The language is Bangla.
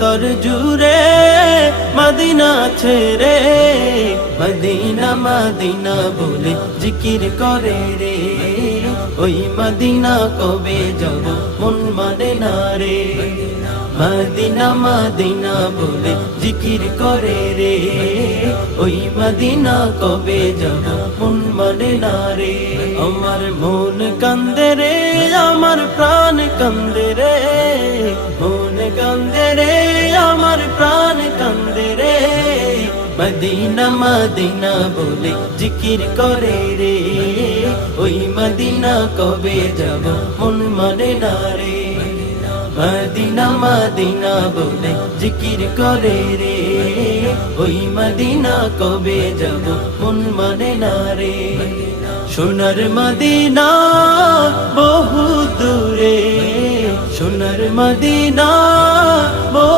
তোর জুড়ে মদিনা ছেড়ে মদিনা মদিনা বলে জিকির করে রে, ওই মদিনা কবে যাব মন মানে না রে। মদিনা মদিনা বলে জিকির করে রে, ওই মদিনা কবে যাব মন মানে না রে। আমার মন কান্দে রে, আমার প্রাণ কান্দে রে, মন কান্দে রে, আমার প্রাণ কান্দে রে। মদিনা মদিনা বলে জিকির করে রে, ওই মদিনা কবে যাব মন মানে না রে। মদিনা মদিনা বলে জিকির করে রে, ওই মদিনা কবে যাব মন মানে না রে। সোনার মদিনা বহু দূরে, সোনার মদিনা